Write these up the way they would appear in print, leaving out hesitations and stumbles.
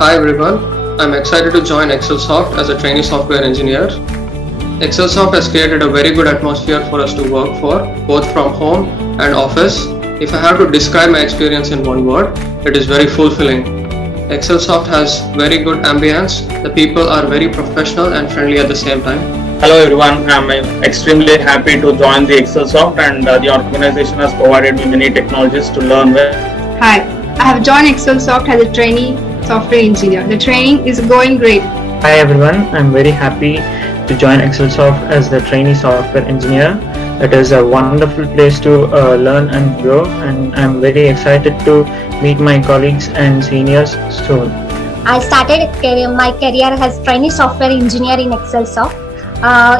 Hi everyone, I'm excited to join Excelsoft as a trainee software engineer. Excelsoft has created a very good atmosphere for us to work for, both from home and office. If I have to describe my experience in one word, it is very fulfilling. Excelsoft has very good ambience. The people are very professional and friendly at the same time. Hello everyone, I'm extremely happy to join the Excelsoft and the organization has provided me many technologies to learn with. Hi, I have joined Excelsoft as a trainee software engineer. The training is going great. Hi everyone, I'm very happy to join Excelsoft as the trainee software engineer. It is a wonderful place to learn and grow, and I'm very excited to meet my colleagues and seniors soon. I started my career as trainee software engineer in Excelsoft.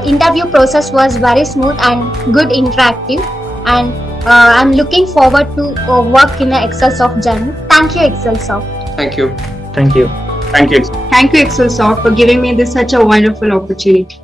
Interview process was very smooth and good interactive, and I'm looking forward to work in an Excelsoft journey. Thank you, Excelsoft. Thank you. Thank you. Thank you. Thank you, Excelsoft, for giving me this such a wonderful opportunity.